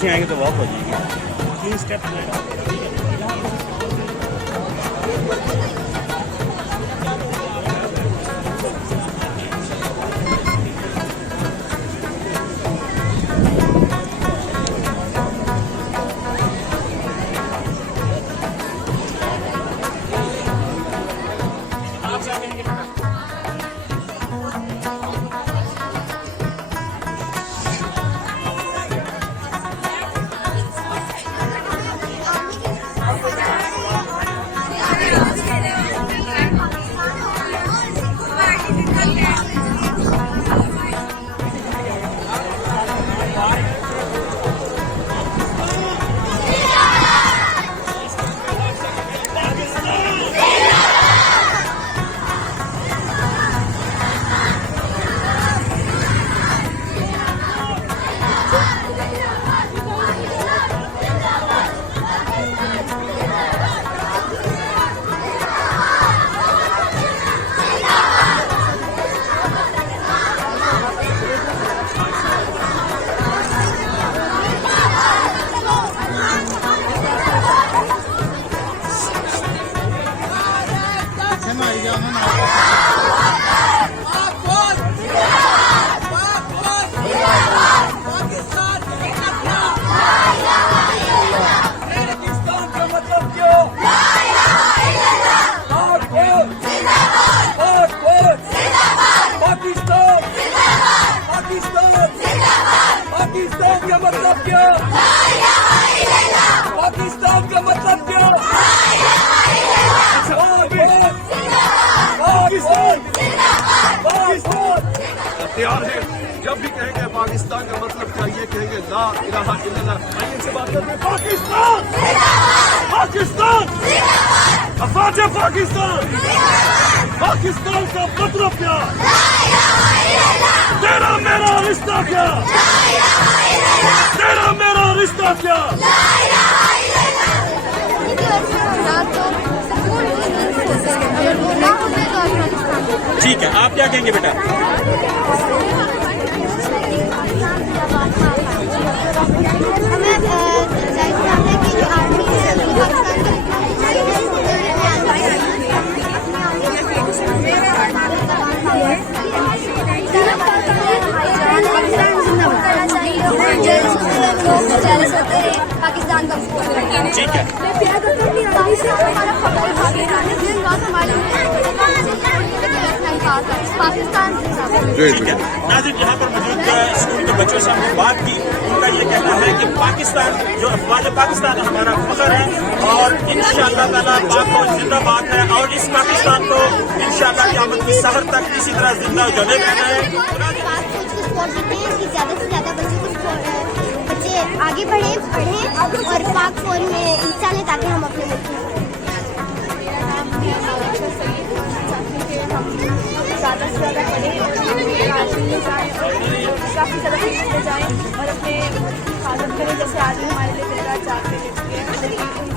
पीछे आएंगे तो वॉक हो जाएगी। 3 स्टेप पाकिस्तान का मतलब क्या? तैयार है जब भी कहेंगे पाकिस्तान का मतलब क्या, ये कहेंगे ला इलाहा इल्लल्लाह। इनसे बात करते हैं पाकिस्तान, पाकिस्तान, अफवाज पाकिस्तान, पाकिस्तान का मतलब क्या? तेरा मेरा रिश्ता क्या? तेरा मेरा रिश्ता क्या? ठीक है, आप क्या कहेंगे बेटा? पाकिस्तान का ठीक है, पाकिस्तान ठीक है। नाज़रीन, यहाँ पर मौजूद स्कूल के बच्चों से हमने बात की। उनका ये कहना है कि पाकिस्तान जो अफवाज पाकिस्तान हमारा फख्र है और इंशाअल्लाह ताला पाक फौज जिंदाबाद है और इस पाकिस्तान को इंशाअल्लाह क़यामत की सहर तक इसी तरह जिंदा जले रहना है। ज्यादा से ज्यादा बच्चे आगे पढ़ें और पाक फौज में हिस्सा लें ताकि हम अपने मुल्क ज़्यादा से ज़्यादा पढ़ें और आर्मी में जाएँ और काफ़ी ज़्यादा जाएँ और अपने हिफाजत करें। जैसे आर्मी हमारे लिए मेरा जान दे देती है।